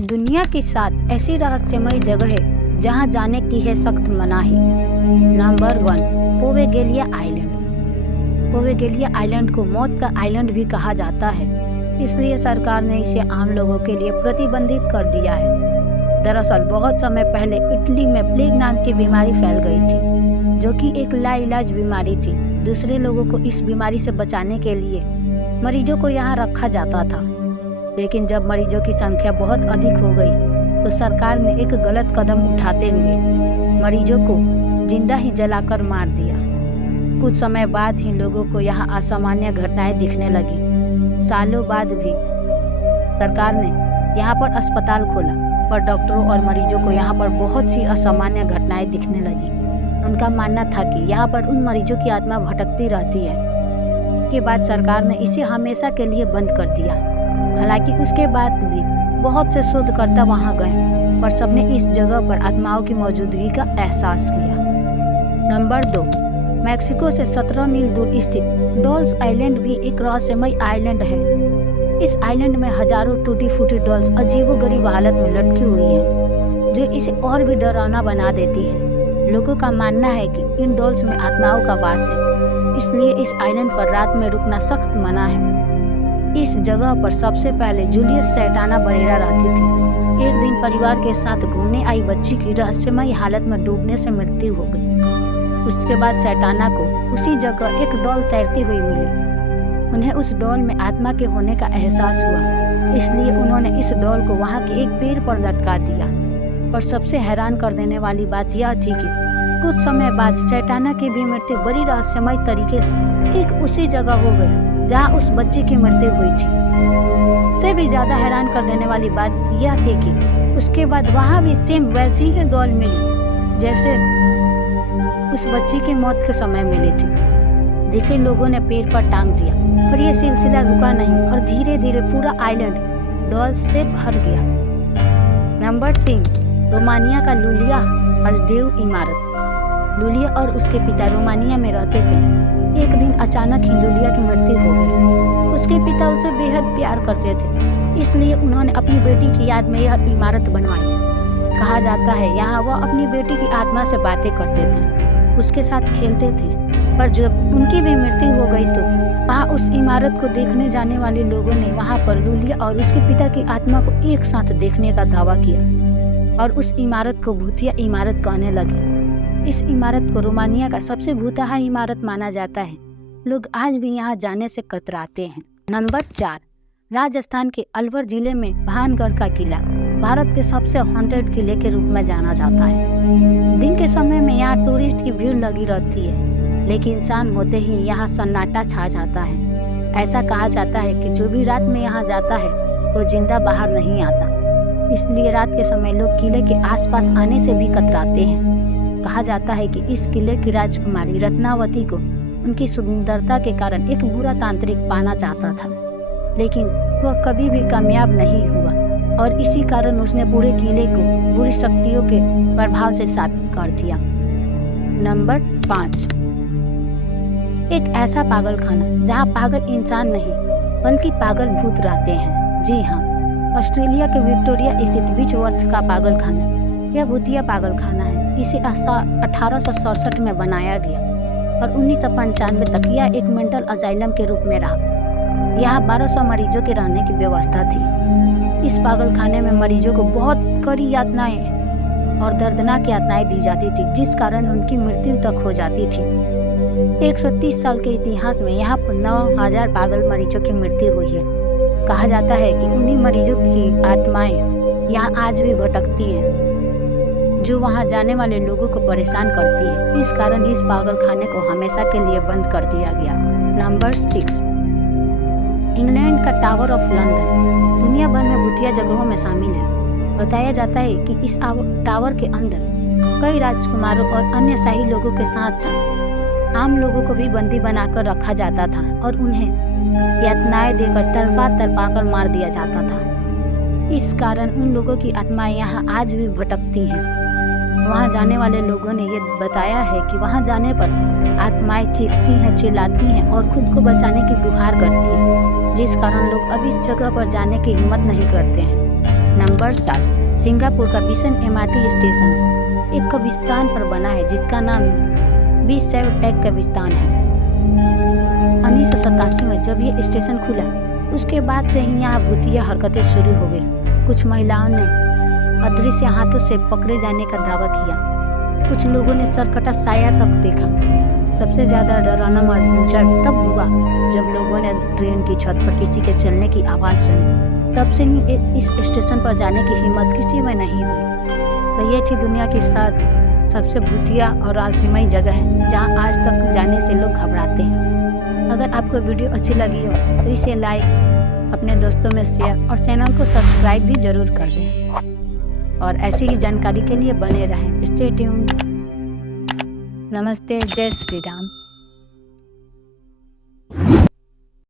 दुनिया की 7 ऐसी रहस्यमय जगह है जहां जाने की है सख्त मनाही। Number 1, Poveglia island. Poveglia island को मौत का आइलैंड भी कहा जाता है, इसलिए सरकार ने इसे आम लोगों के लिए प्रतिबंधित कर दिया है। दरअसल बहुत समय पहले इटली में प्लेग नाम की बीमारी फैल गई थी, जो कि एक लाइलाज बीमारी थी। दूसरे लोगों को इस बीमारी से बचाने के लिए मरीजों को यहाँ रखा जाता था, लेकिन जब मरीजों की संख्या बहुत अधिक हो गई तो सरकार ने एक गलत कदम उठाते हुए मरीजों को जिंदा ही जलाकर मार दिया। कुछ समय बाद ही लोगों को यहाँ असामान्य घटनाएं दिखने लगी। सालों बाद भी सरकार ने यहाँ पर अस्पताल खोला, पर डॉक्टरों और मरीजों को यहाँ पर बहुत सी असामान्य घटनाएं दिखने लगी। उनका मानना था कि यहाँ पर उन मरीजों की आत्मा भटकती रहती है। इसके बाद सरकार ने इसे हमेशा के लिए बंद कर दिया। हालांकि उसके बाद भी बहुत से शोधकर्ता वहां गए, पर सबने इस जगह पर आत्माओं की मौजूदगी का एहसास किया। नंबर 2, मैक्सिको से 17 मील दूर स्थित डॉल्स आइलैंड भी एक रहस्यमय आइलैंड है। इस आइलैंड में हजारों टूटी फूटी डॉल्स अजीबोगरीब हालत में लटकी हुई हैं, जो इसे और भी डरावना बना देती है। लोगों का मानना है कि इन डॉल्स में आत्माओं का वास है, इसलिए इस आइलैंड पर रात में रुकना सख्त मना है। इस जगह पर सबसे पहले जूलियस सैंटाना बरेरा रहती थी। एक दिन परिवार के साथ घूमने आई बच्ची की रहस्यमय हालत में डूबने से मृत्यु हो गई। उसके बाद सैंटाना को उसी जगह एक डॉल तैरती हुई मिली। उन्हें उस डॉल में आत्मा के होने का एहसास हुआ, इसलिए उन्होंने इस डॉल को वहां के एक पेड़ पर लटका दिया। पर सबसे हैरान कर देने वाली बात यह थी कि कुछ समय बाद सैंटाना की भी मृत्यु बड़ी रहस्यमय तरीके से ठीक उसी जगह हो गई जहाँ उस बच्ची की मृत्यु हुई थी। से भी ज्यादा हैरान कर देने वाली बात यह थी कि उसके बाद वहाँ भी सेम वैसी ही डॉल मिली जैसे उस बच्ची की मौत के समय मिली थी, जिसे लोगों ने पेड़ पर टांग दिया। पर यह सिलसिला रुका नहीं और धीरे धीरे पूरा आइलैंड डॉल्स से भर गया। नंबर 3, रोमानिया का लुलिया हजदेव इमारत। लुलिया और उसके पिता रोमानिया में रहते थे। एक दिन अचानक ही लुलिया की मृत्यु हो गई। उसके पिता उसे बेहद प्यार करते थे, इसलिए उन्होंने अपनी बेटी की याद में यह इमारत बनवाई। कहा जाता है यहाँ वह अपनी बेटी की आत्मा से बातें करते थे, उसके साथ खेलते थे। पर जब उनकी भी मृत्यु हो गई तो वहाँ उस इमारत को देखने जाने वाले लोगों ने वहाँ पर लुलिया और उसके पिता की आत्मा को एक साथ देखने का दावा किया और उस इमारत को भूतिया इमारत कहने लगे। इस इमारत को रोमानिया का सबसे भूतहा इमारत माना जाता है। लोग आज भी यहाँ जाने से कतराते हैं। नंबर 4, राजस्थान के अलवर जिले में भानगढ़ का किला भारत के सबसे हॉन्टेड किले के रूप में जाना जाता है। दिन के समय में यहाँ टूरिस्ट की भीड़ लगी रहती है, लेकिन शाम होते ही यहाँ सन्नाटा छा जाता है। ऐसा कहा जाता है कि जो भी रात में यहाँ जाता है वो जिंदा बाहर नहीं आता, इसलिए रात के समय लोग किले के आसपास आने से भी कतराते हैं। कहा जाता है कि इस किले की राजकुमारी रत्नावती को उनकी सुंदरता के कारण एक बुरा तांत्रिक पाना चाहता था, लेकिन वह कभी भी कामयाब नहीं हुआ और इसी कारण उसने पूरे किले को बुरी शक्तियों के प्रभाव से साबित कर दिया। नंबर 5, एक ऐसा पागलखाना जहां पागल इंसान नहीं बल्कि पागल भूत रहते हैं। जी हाँ, ऑस्ट्रेलिया के विक्टोरिया स्थित बीचवर्थ का पागलखाना यह भूतिया पागलखाना है। इसे 1867 में बनाया गया और 1995 तक यह एक मेंटल असाइलम के रूप में रहा। यहाँ 1200 मरीजों के रहने की व्यवस्था थी। इस पागलखाने में मरीजों को बहुत कड़ी यातनाएं और दर्दनाक यातनाएं दी जाती थी, जिस कारण उनकी मृत्यु तक हो जाती थी। 130 साल के इतिहास में यहाँ पर 9000 पागल मरीजों की मृत्यु हुई है। कहा जाता है कि उन्हीं मरीजों की आत्माएं यहाँ आज भी भटकती है, जो वहां जाने वाले लोगों को परेशान करती है। इस कारण इस पागलखाने को हमेशा के लिए बंद कर दिया गया। नंबर 6, इंग्लैंड का टावर ऑफ लंदन दुनिया भर में भूतिया जगहों में शामिल है। बताया जाता है कि इस टावर के अंदर कई राजकुमारों और अन्य शाही लोगों के साथ साथ आम लोगों को भी बंदी बनाकर रखा जाता था और उन्हें यातनाएं देकर तड़पा कर मार दिया जाता था। इस कारण उन लोगों की आत्माएं यहाँ आज भी भटकती हैं। वहाँ जाने वाले लोगों ने ये बताया है कि वहाँ जाने पर आत्माएं चीखती हैं, चिल्लाती हैं और खुद को बचाने की गुहार करती हैं, जिस कारण लोग अब इस जगह पर जाने की हिम्मत नहीं करते हैं। नंबर 7, सिंगापुर का विशन MRT स्टेशन एक कब्रिस्तान पर बना है जिसका नाम बीसैव टैग कब्रिस्तान है। 1987 में जब ये स्टेशन खुला उसके बाद से ही यहाँ भूतिया हरकतें शुरू हो गई। कुछ महिलाओं ने अदृश्य हाथों से पकड़े जाने का दावा किया, कुछ लोगों ने सरकटा साया तक देखा। सबसे ज़्यादा डरावना मंजर तब हुआ जब लोगों ने ट्रेन की छत पर किसी के चलने की आवाज़ सुनी। तब से ही इस स्टेशन पर जाने की हिम्मत किसी में नहीं हुई। तो ये थी दुनिया की 7 सबसे भूतिया और रहस्यमय जगह है जहाँ आज तक जाने से लोग घबराते हैं। अगर आपको वीडियो अच्छी लगी हो तो इसे लाइक, अपने दोस्तों में शेयर और चैनल को सब्सक्राइब भी ज़रूर कर दें। और ऐसी ही जानकारी के लिए बने रहें। Stay tuned. नमस्ते, जय श्री राम।